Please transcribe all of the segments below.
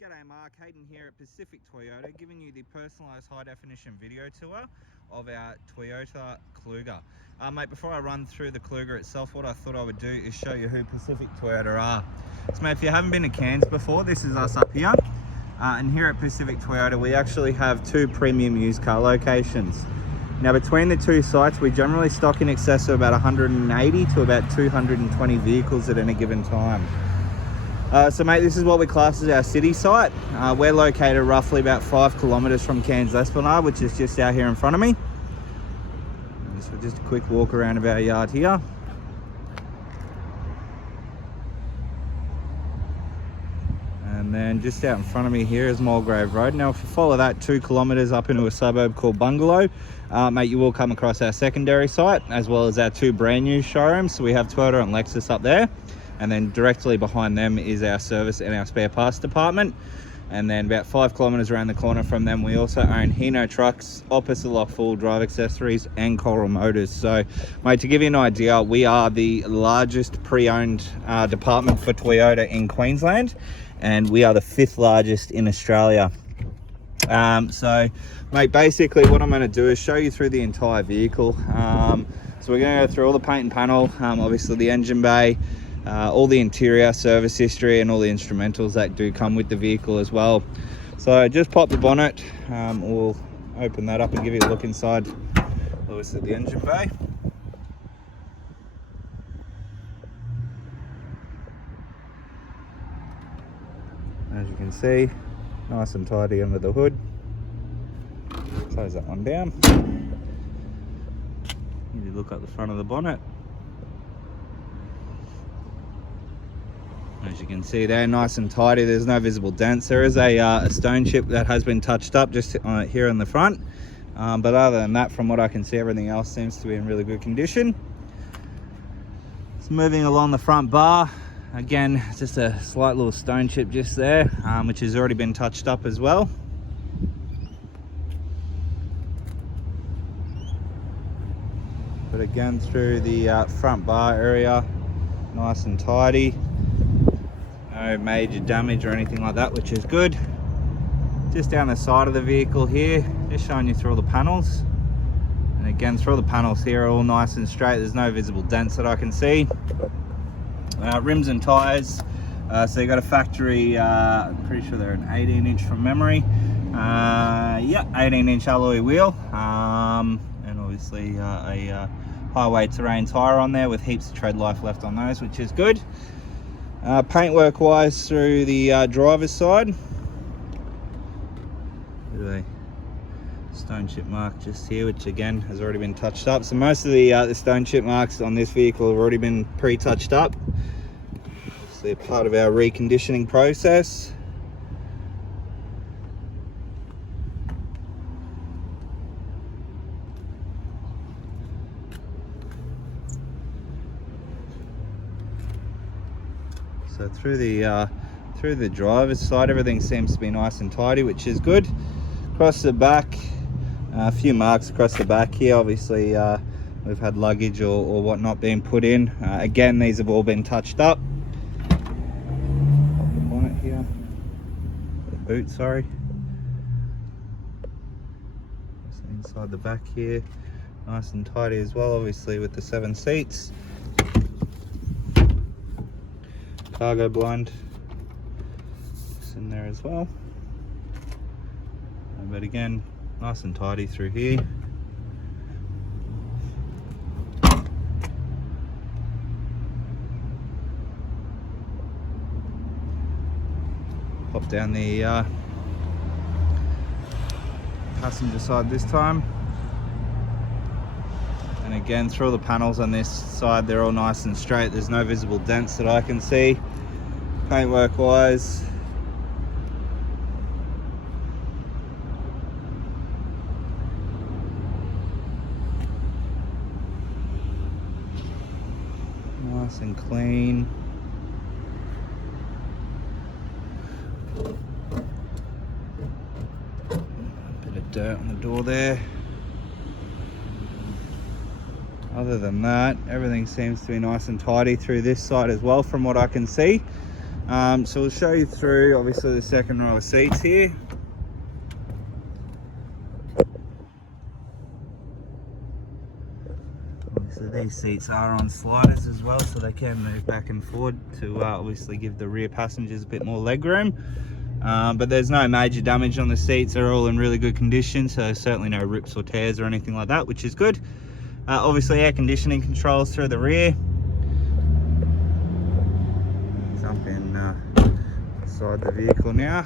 G'day Mark, Hayden here at Pacific Toyota, giving you the personalised high definition video tour of our Toyota Kluger. Mate, before I run through the Kluger itself, what I thought I would do is show you who Pacific Toyota are. So mate, if you haven't been to Cairns before, this is us up here. And here at Pacific Toyota, we actually have two premium used car locations. Now between the two sites, we generally stock in excess of about 180 to about 220 vehicles at any given time. So mate, this is what we class as our city site. We're located roughly about 5 kilometres from Cairns Esplanade, which is just out here in front of me. So just a quick walk around of our yard here. And then just out in front of me here is Mulgrave Road. Now if you follow that 2 kilometres up into a suburb called Bungalow, mate, you will come across our secondary site as well as our two brand new showrooms. So we have Toyota and Lexus up there. And then directly behind them is our service and our spare parts department. And then about 5 kilometres around the corner from them, we also own Hino Trucks, Opposite Lock Full Drive Accessories, and Coral Motors. So, mate, to give you an idea, we are the largest pre-owned department for Toyota in Queensland, and we are the 5th largest in Australia. So, mate, basically what I'm going to do is show you through the entire vehicle. So we're going to go through all the paint and panel, obviously the engine bay, all the interior service history and all the instrumentals that do come with the vehicle as well. So just pop the bonnet, we'll open that up and give you a look inside obviously the engine bay. As you can see, nice and tidy under the hood. Close that one down. Give you a look at the front of the bonnet. As you can see there, nice and tidy, there's no visible dents. There is a stone chip that has been touched up just here in the front. But other than that, from what I can see, everything else seems to be in really good condition. So moving along the front bar, again, just a slight little stone chip just there, which has already been touched up as well. But again, through the front bar area, nice and tidy. No major damage or anything like that, which is good. Just down the side of the vehicle here, just showing you through all the panels. And again, through all the panels here are all nice and straight. There's no visible dents that I can see. Rims and tyres. So you got a factory, I'm pretty sure they're an 18-inch from memory. Yeah, 18-inch alloy wheel. And obviously a highway terrain tyre on there with heaps of tread life left on those, which is good. Paintwork wise through the driver's side, bit of a stone chip mark just here, which again has already been touched up. So most of the stone chip marks on this vehicle have already been pre-touched up. So they're part of our reconditioning process. So through the driver's side, everything seems to be nice and tidy, which is good. Across the back, a few marks across the back here. Obviously, we've had luggage or whatnot being put in. Again, these have all been touched up. Pop the bonnet here, the boot, sorry. Just inside the back here, nice and tidy as well. Obviously, with the 7 seats. Cargo blind is in there as well, but again, nice and tidy through here. Pop down the passenger side this time. And again, through all the panels on this side, they're all nice and straight. There's no visible dents that I can see. Paintwork wise, nice and clean. A bit of dirt on the door there. Other than that, everything seems to be nice and tidy through this side as well from what I can see. So we'll show you through obviously the second row of seats here. So these seats are on sliders as well, so they can move back and forward to obviously give the rear passengers a bit more leg room. But there's no major damage on the seats. They're all in really good condition, so certainly no rips or tears or anything like that, which is good. Obviously air conditioning controls through the rear. Jump inside the vehicle now.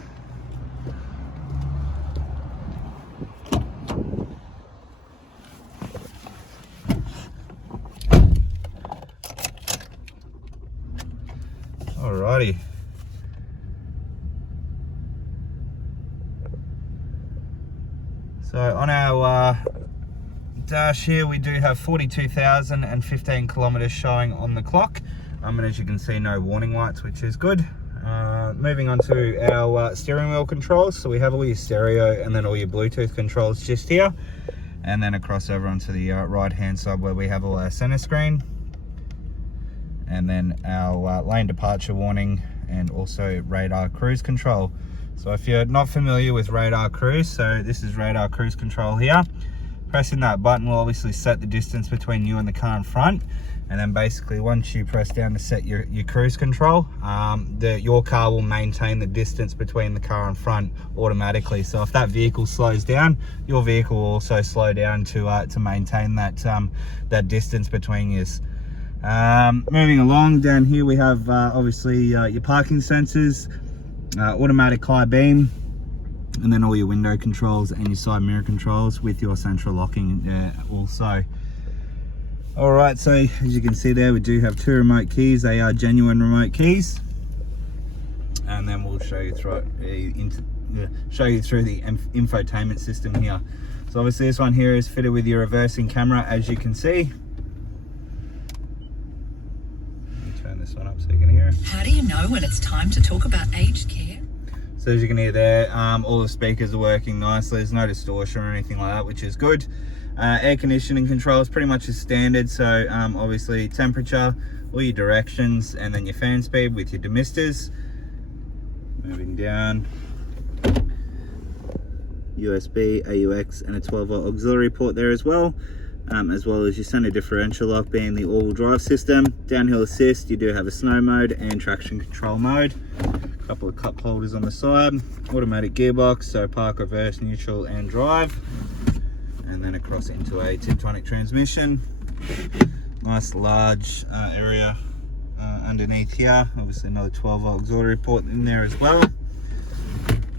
Alrighty. So on our dash here, we do have 42,015 kilometers showing on the clock. And as you can see, no warning lights, which is good. Moving on to our steering wheel controls. So we have all your stereo and then all your Bluetooth controls just here. And then across over onto the right hand side where we have all our center screen. And then our lane departure warning and also radar cruise control. So if you're not familiar with radar cruise, so this is radar cruise control here. Pressing that button will obviously set the distance between you and the car in front. And then basically once you press down to set your cruise control, your car will maintain the distance between the car in front automatically. So if that vehicle slows down, your vehicle will also slow down to maintain that distance between you. Moving along, down here we have obviously your parking sensors, automatic high beam, and then all your window controls and your side mirror controls with your central locking also. Alright, so as you can see there, we do have two remote keys. They are genuine remote keys, and then we'll show you through the infotainment system here. So obviously this one here is fitted with your reversing camera, as you can see. Turn this one up so you can hear. How do you know when it's time to talk about aged care? So as you can hear there, all the speakers are working nicely. There's no distortion or anything like that, which is good. Air conditioning controls pretty much as standard. So obviously temperature, all your directions, and then your fan speed with your demisters. Moving down, USB, AUX, and a 12-volt auxiliary port there as well as your center differential lock being the all-wheel drive system. Downhill assist, you do have a snow mode and traction control mode. A couple of cup holders on the side, automatic gearbox, so park, reverse, neutral, and drive. And then across into a Tiptronic transmission. Nice large area underneath here. Obviously another 12-volt auxiliary port in there as well.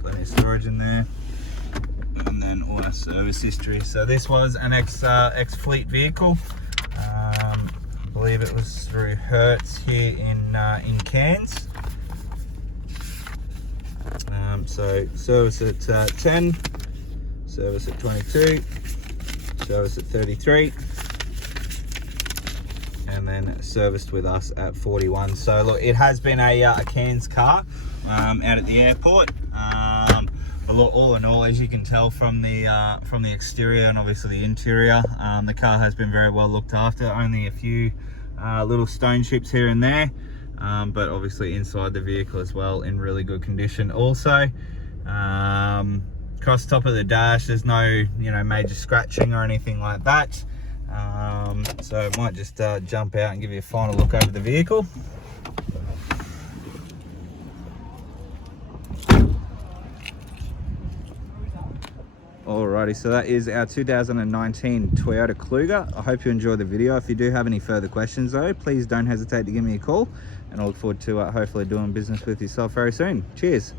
Plenty of storage in there. And then all our service history. So this was an ex-fleet vehicle. I believe it was through Hertz here in Cairns. So service at 10, service at 22, service at 33, and then serviced with us at 41. So look, it has been a Cairns car out at the airport. But look, all in all, as you can tell from the exterior and obviously the interior, the car has been very well looked after. Only a few little stone chips here and there, but obviously inside the vehicle as well in really good condition. Also, across the top of the dash, there's no major scratching or anything like that. So I might just jump out and give you a final look over the vehicle. Alrighty, so that is our 2019 Toyota Kluger. I hope you enjoyed the video. If you do have any further questions though, please don't hesitate to give me a call, and I look forward to hopefully doing business with yourself very soon. Cheers.